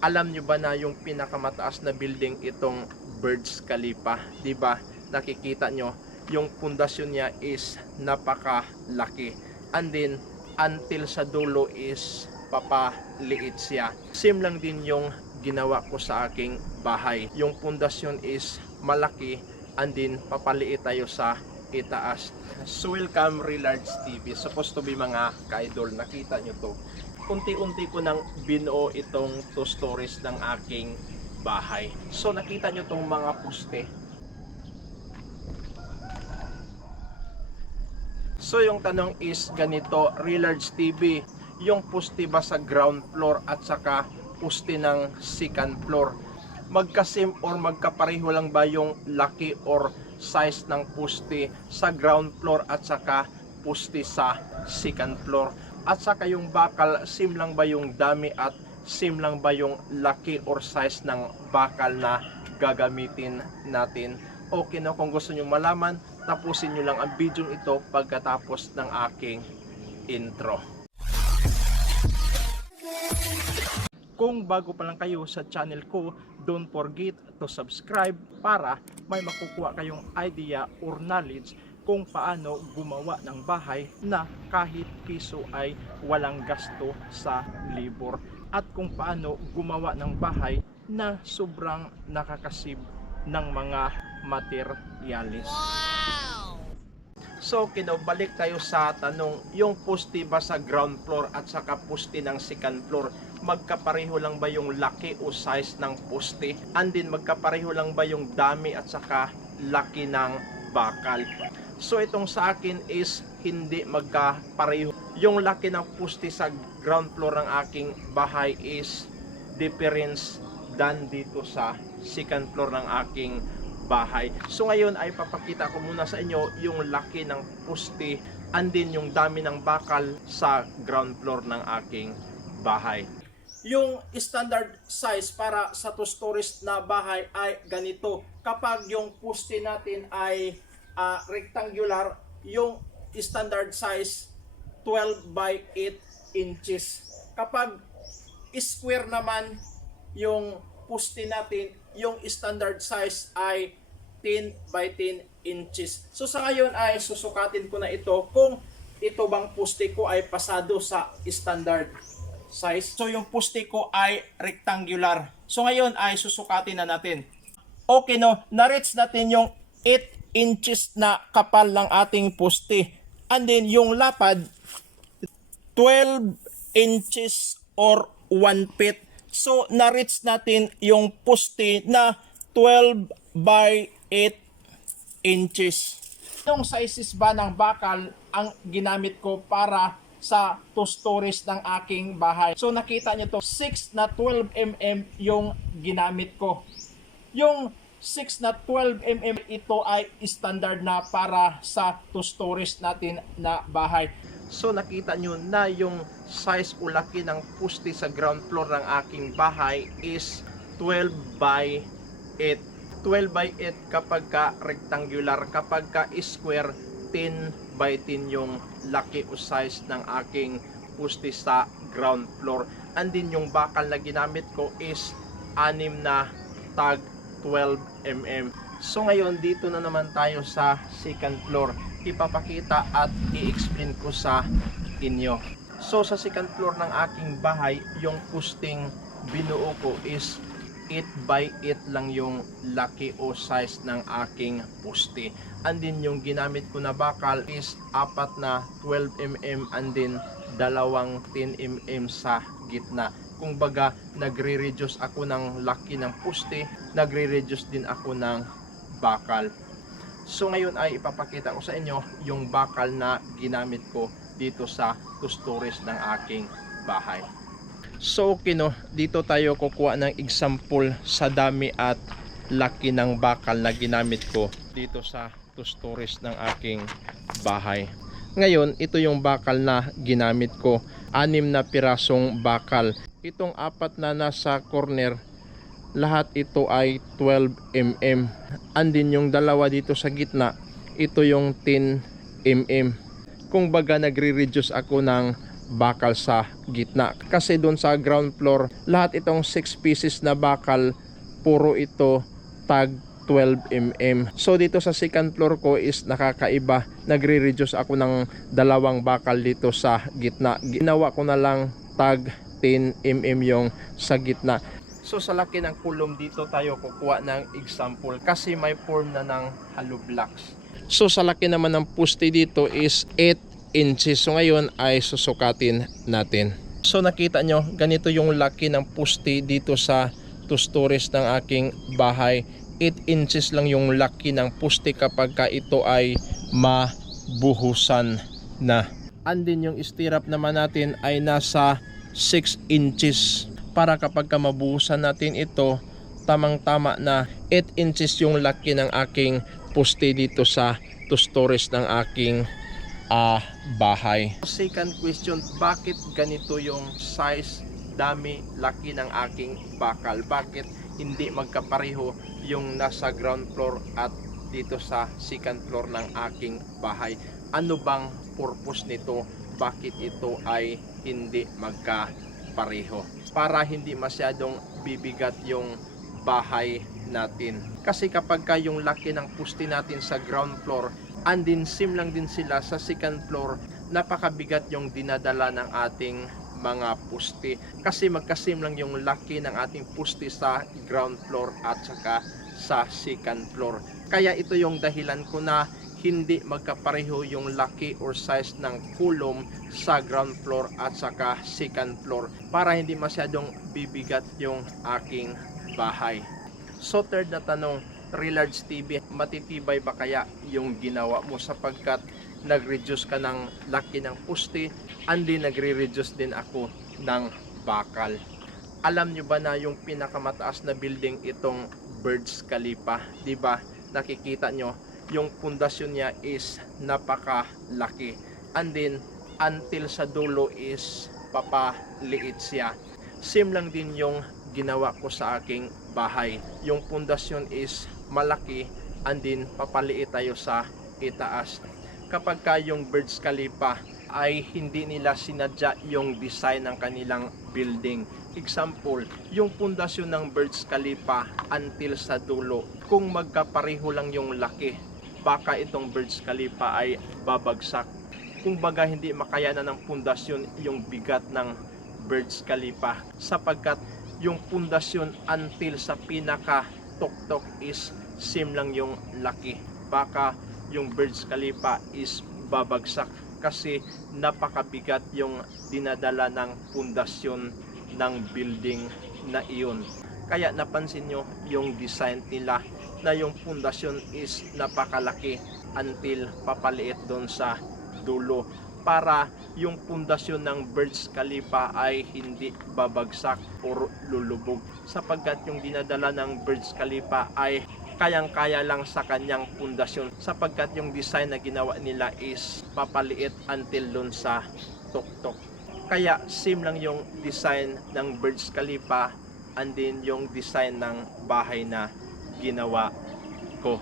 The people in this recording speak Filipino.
alam nyo ba na yung pinakamataas na building itong Burj Khalifa? 'Di ba? Nakikita nyo, yung pundasyon niya is napakalaki. And then, until sa dulo is papaliit siya. Same lang din yung ginawa ko sa aking bahay. Yung pundasyon is malaki and then papaliit tayo sa itaas. So welcome Relards TV. Supposed to be mga ka-idol. Nakita nyo to. Unti-unti ko nang binuo itong two stories ng aking bahay. So nakita nyo tong mga poste. So yung tanong is ganito, Relards TV, yung poste ba sa ground floor at saka poste ng second floor? Magkasim or magkapareho lang ba yung laki or size ng poste sa ground floor at saka poste sa second floor? At saka yung bakal, sim lang ba yung dami at sim lang ba yung laki or size ng bakal na gagamitin natin? Okay na kung gusto nyo malaman, tapusin nyo lang ang video ito pagkatapos ng aking intro. Kung bago pa lang kayo sa channel ko, don't forget to subscribe para may makukuha kayong idea or knowledge kung paano gumawa ng bahay na kahit piso ay walang gasto sa labor at kung paano gumawa ng bahay na sobrang nakakasib ng mga materyales. So, kinabalik tayo sa tanong, yung poste ba sa ground floor at saka poste ng second floor, magkapareho lang ba yung laki o size ng poste? And then, magkapareho lang ba yung dami at saka laki ng bakal? So, itong sa akin is hindi magkapareho. Yung laki ng poste sa ground floor ng aking bahay is difference than dito sa second floor ng aking bahay. So ngayon ay papakita ko muna sa inyo yung laki ng poste and then yung dami ng bakal sa ground floor ng aking bahay. Yung standard size para sa two stories na bahay ay ganito. Kapag yung poste natin ay ah, rectangular, yung standard size 12 by 8 inches. Kapag square naman yung poste natin, yung standard size ay 10 by 10 inches. So sa ngayon ay susukatin ko na ito kung ito bang poste ko ay pasado sa standard size. So yung poste ko ay rectangular. So ngayon ay susukatin na natin. Okay no, na-reach natin yung 8 inches na kapal ng ating poste. And then yung lapad 12 inches or 1 feet. So, na-reach natin yung poste na 12 by 8 inches. Yung sizes ba ng bakal ang ginamit ko para sa two stories ng aking bahay. So, nakita nyo to 6 na 12 mm yung ginamit ko. Yung 6 na 12 mm ito ay standard na para sa two stories natin na bahay. So nakita nyo na yung size o laki ng poste sa ground floor ng aking bahay is 12 by 8. 12 by 8 kapag ka rectangular, kapag ka square 10 by 10 yung laki o size ng aking poste sa ground floor. And din yung bakal na ginamit ko is 6 na tag 12 mm. So ngayon dito na naman tayo sa second floor. Ipapakita at i-explain ko sa inyo. So sa second floor ng aking bahay, yung posting binuo ko is 8 by 8 lang yung laki o size ng aking poste. And then yung ginamit ko na bakal is apat na 12 mm and then dalawang 10 mm sa gitna. Kung baga, nagre-reduce ako ng laki ng poste, nagre-reduce din ako ng bakal. So ngayon ay ipapakita ko sa inyo yung bakal na ginamit ko dito sa two stories ng aking bahay. So okay no, dito tayo kukuha ng example sa dami at laki ng bakal na ginamit ko dito sa two stories ng aking bahay. Ngayon, ito yung bakal na ginamit ko. Anim na pirasong bakal. Itong apat na nasa corner, lahat ito ay 12 mm. Andin yung dalawa dito sa gitna, ito yung 10 mm. Kung baga nagre-reduce ako ng bakal sa gitna. Kasi doon sa ground floor, lahat itong 6 pieces na bakal, puro ito tag 12 mm. So dito sa second floor ko is nakakaiba. Nagre-reduce ako ng dalawang bakal dito sa gitna. Ginawa ko na lang tag 10 mm yung sa gitna. So sa laki ng kulom dito tayo kukuha ng example kasi may form na ng hollow blocks. So sa laki naman ng puste dito is 8 inches. So ngayon ay susukatin natin. So nakita nyo, ganito yung laki ng puste dito sa two stories ng aking bahay. 8 inches lang yung laki ng puste kapag ka ito ay mabuhusan na. Andin yung stirrup naman natin ay nasa 6 inches para kapag ka mabuhusan natin ito tamang tama na 8 inches yung laki ng aking poste dito sa two stories ng aking ah, bahay. Second question, bakit ganito yung size, dami, laki ng aking bakal? Bakit hindi magkapareho yung nasa ground floor at dito sa second floor ng aking bahay? Ano bang purpose nito? Bakit ito ay hindi magkapareho? Para hindi masyadong bibigat yung bahay natin. Kasi kapag ka yung laki ng puste natin sa ground floor, andin sim lang din sila sa second floor, napakabigat yung dinadala ng ating mga puste. Kasi magkasim lang yung laki ng ating puste sa ground floor at saka sa second floor. Kaya ito yung dahilan ko na hindi magkapareho yung laki or size ng kulom sa ground floor at saka second floor para hindi masyadong bibigat yung aking bahay. So third na tanong, Relarge TV, matitibay ba kaya yung ginawa mo sapagkat nag-reduce ka ng laki ng puste andi nagre-reduce din ako ng bakal. Alam nyo ba na yung pinakamataas na building itong Birds Khalifa, 'di ba? Nakikita nyo yung pundasyon niya is napakalaki. And then until sa dulo is papaliit siya. Same lang din yung ginawa ko sa aking bahay. Yung pundasyon is malaki and then papaliit tayo sa itaas. Kapag ka yung Birds Khalifa ay hindi nila sinadya yung design ng kanilang building. Example, yung pundasyon ng Birds Khalifa until sa dulo, kung magkapareho lang yung laki, baka itong Birds Khalifa ay babagsak. Kung baga hindi makayanan ng pundasyon yung bigat ng Birds Khalifa sapagkat yung pundasyon until sa pinaka tuktok is same lang yung laki. Baka yung Birds Khalifa is babagsak kasi napakabigat yung dinadala ng pundasyon ng building na iyon. Kaya napansin nyo yung design nila na yung pundasyon is napakalaki until papaliit doon sa dulo. Para yung pundasyon ng Birds Khalifa ay hindi babagsak o lulubog. Sapagkat yung dinadala ng Birds Khalifa ay kayang-kaya lang sa kanyang pundasyon. Sapagkat yung design na ginawa nila is papaliit until dun sa tuktok. Kaya same lang yung design ng Birds Khalifa and then yung design ng bahay na ginawa ko.